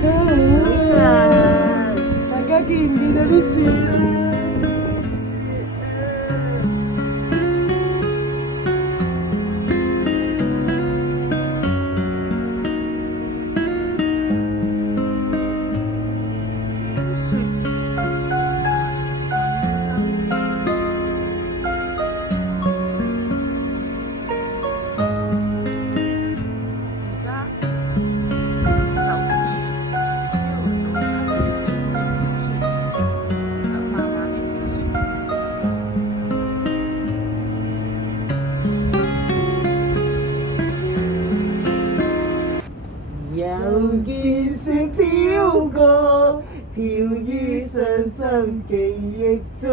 家好，早晨，大家見唔見到啲雪啊？雪化咗深深。而家12朝早7點嘅飄雪，咁慢慢嘅飄雪。有件雪飄過，飄於傷心記憶中，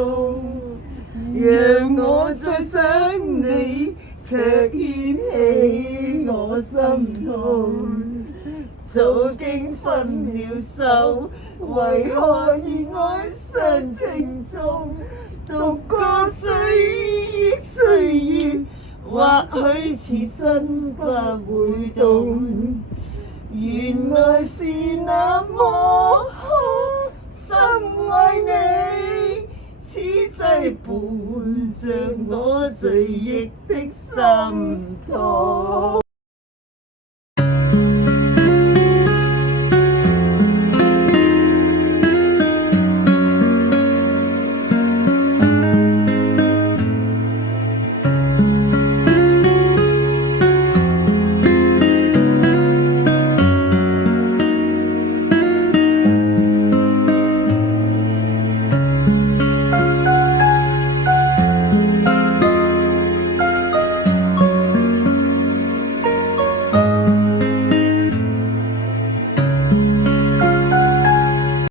讓我再想你，卻牽起我心痛。早經分了手，為何熱愛上情重？獨個追憶歲月，或許此生不會懂。原來是那麼好，深愛你，此際伴着我追憶的心痛。